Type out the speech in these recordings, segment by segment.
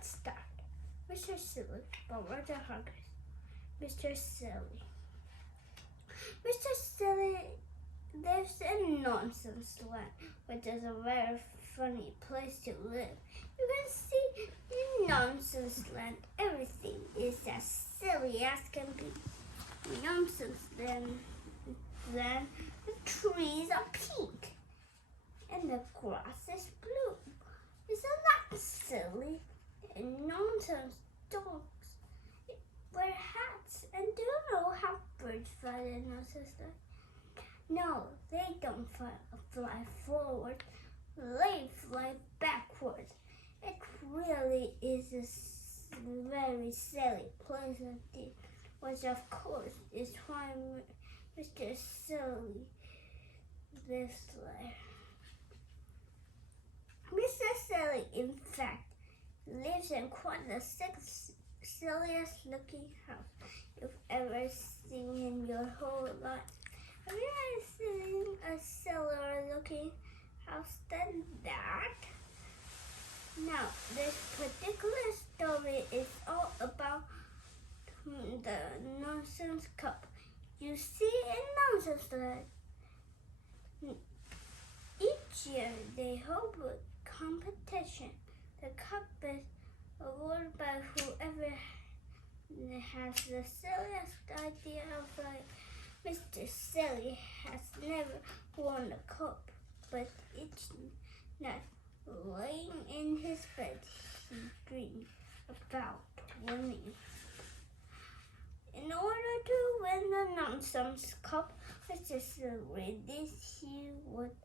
Let's start. Mr. Silly, but where the hungry? Mr. Silly. Mr. Silly lives in Nonsense Land, which is a very funny place to live. You can see in Nonsense Land, everything is as silly as can be. In Nonsense Land, the trees are pink and the grass is blue. Isn't that silly? In Nonsense, dogs wear hats, and do you know how birds fly in Nonsense Land? No, they don't fly forward. They fly backwards. It really is a very silly place indeed, which of course is why Mr. Silly lives there. Mr. Silly, in fact, lives in quite the silliest looking house you've ever seen in your whole life. Have you ever seen a sillier looking house than that? Now, this particular story is all about the Nonsense Cup. You see, in Nonsense Land, each year they hold a competition. The cup is awarded by whoever has the silliest idea of life. Mr. Silly has never won a cup, but each night, laying in his bed, he dreams about winning. In order to win the Nonsense Cup, Mr. Silly this year would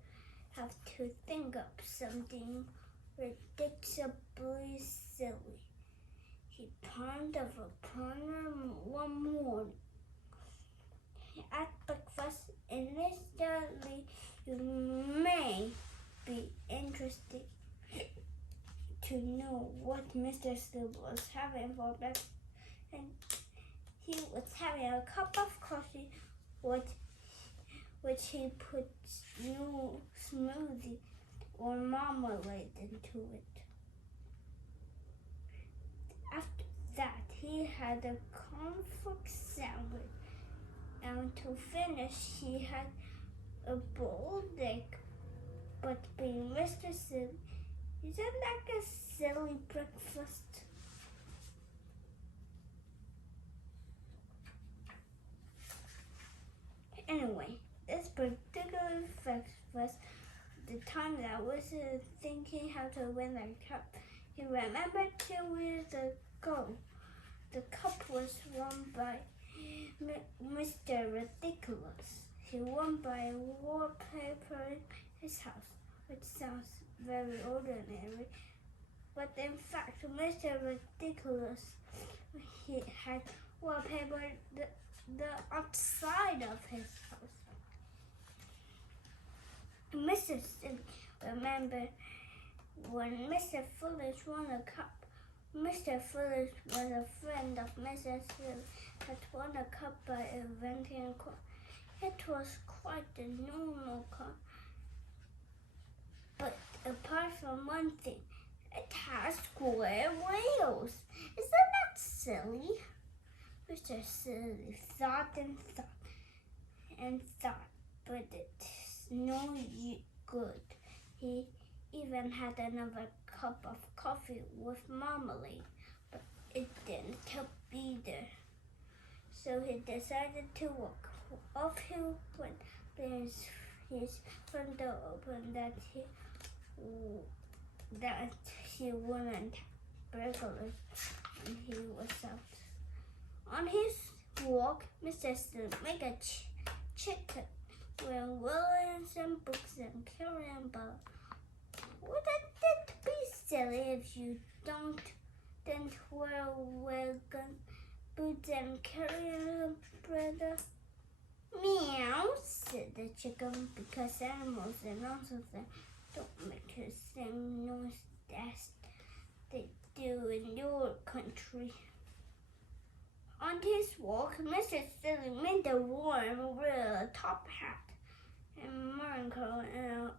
have to think up something ridiculously silly. He pondered one morning. At breakfast, initially, you may be interested to know what Mr. Silly was having for breakfast. And he was having a cup of coffee, which he put new smoothie or marmalade into it. After that, he had a cornflake sandwich, and to finish, he had a boiled egg. But being Mr. Silly, isn't that a silly breakfast? Anyway, this particular breakfast, the time that I was thinking how to win the cup, he remembered 2 years ago. The cup was won by Mr. Ridiculous. He won by wallpapering his house, which sounds very ordinary, but in fact, Mr. Ridiculous, he had wallpapered the outside of his house. Mr. Silly remembered when Mr. Foolish won a cup. Mr. Foolish was a friend of Mr. Silly that won a cup by inventing a car. It was quite a normal car, but apart from one thing, it has square wheels. Isn't that silly? Mr. Silly thought and thought and thought, but it's no good. He even had another cup of coffee with marmalade, but it didn't help either. So he decided to walk. Off he went. There's his front door open that he wouldn't burglars, and he was out. On his walk, Mr. Silly made a chicken wearing Williams and books and carrying ball. Wouldn't it be silly if you didn't wear wagon boots and carry a umbrella? Meow, said the chicken, because animals in Nonsense Land don't make the same noise as they do in your country. On his walk, Mr. Silly made a warm real top hat and monocle and an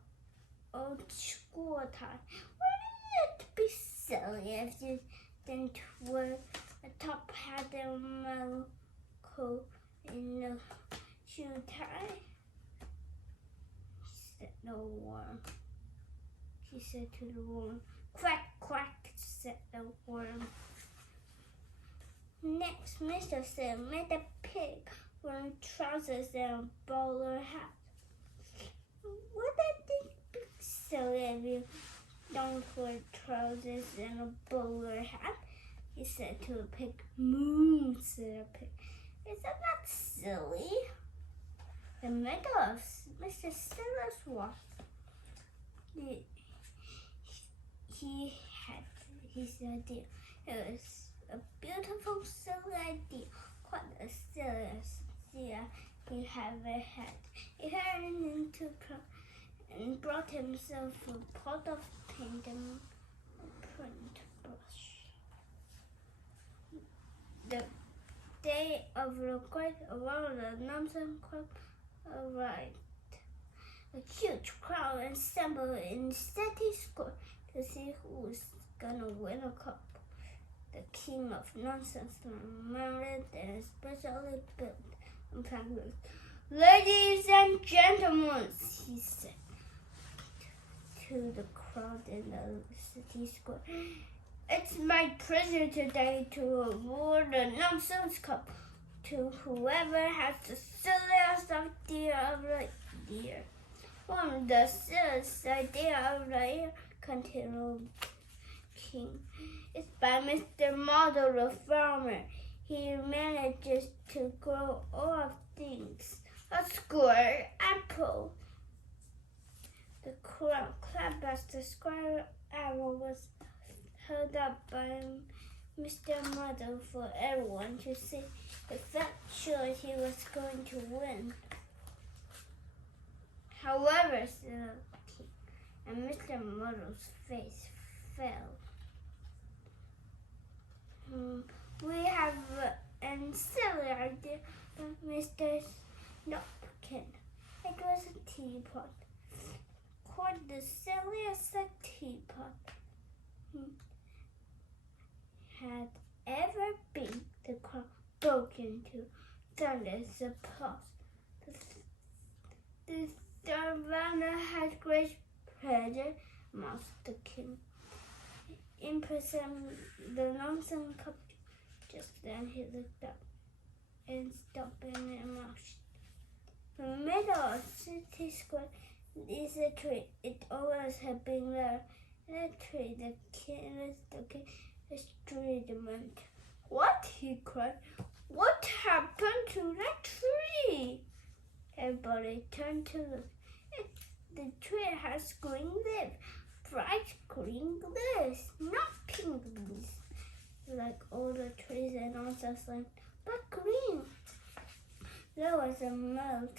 old school tie. Wouldn't it be silly if you didn't wear a top hat and a coat and a shoe tie. Said no worm. She said to the worm. Quack, quack, said the worm. Next, Mr. Silly made a pig wearing trousers and a bowler hat. What I think big silly if you don't wear trousers and a bowler hat, he said to the pig. Moo, said the pig. Isn't that silly? The middle of Mr. Silly's walk, he had his idea. It was a beautiful, silly idea, quite the silliest idea he ever had. He hurried into and brought himself a pot of paint and a print brush. The day of the great around the nonsense club arrived. A huge crowd assembled in City Square to see who was gonna win a cup. The king of nonsense married and especially built and packed. Ladies and gentlemen, he said to the crowd in the City Square, it's my pleasure today to award the nonsense cup to whoever has the silliest idea of the year. One of the silliest idea of the year, continued King, is by Mr. Model the farmer. He manages to grow all things. A square apple. The crowd clapped as the square apple was held up by Mr. Model for everyone to see. They felt sure he was going to win. However, said the king, and Mr. Model's face fell. We have an silly idea, Mr. Napkin. It was a teapot. Quite the silliest teapot had ever been. The crowd broke into thunderous applause. The Savannah had great pleasure, mouthed the king. In person, the nonsense cup. Just then he looked up and stopped in a mouth. In the middle of City Square is a tree. It always had been there. A tree. The king went. What? He cried. What happened to that tree? Everybody turned to look. The tree has green leaves, bright green leaves, not pink leaves, like all the trees and nonsense land, but green. There was a moment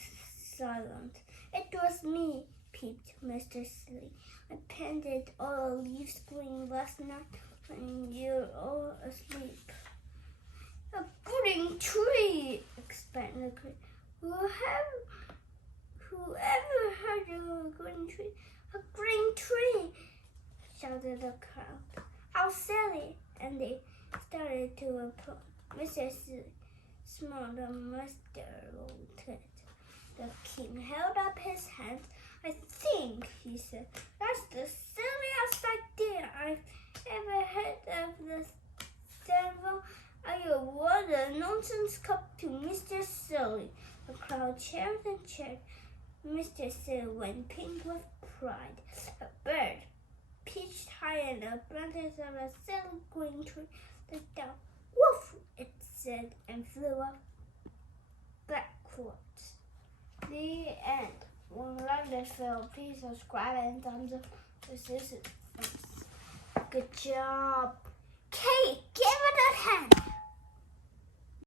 silence. It was me, peeped Mr. Silly. I painted all the leaves green last night when you were all asleep. A green tree, exclaimed the king. Whoever heard of a green tree? A green tree, shouted the crowd. How silly! And they started to applaud. Mr. Silly smiled and mustered. The king held up his hands. I think, he said, that's the silliest idea I've ever heard of. This devil. I award the nonsense cup to Mr. Silly. The crowd cheered and cheered. Mr. Silly went pink with pride. A bird perched high in the branches of a silly green tree. Looked down. Woof! It said, and flew up backwards. The end. When you like this film, please subscribe and thumbs up. This is good job. Kate, give it a hand.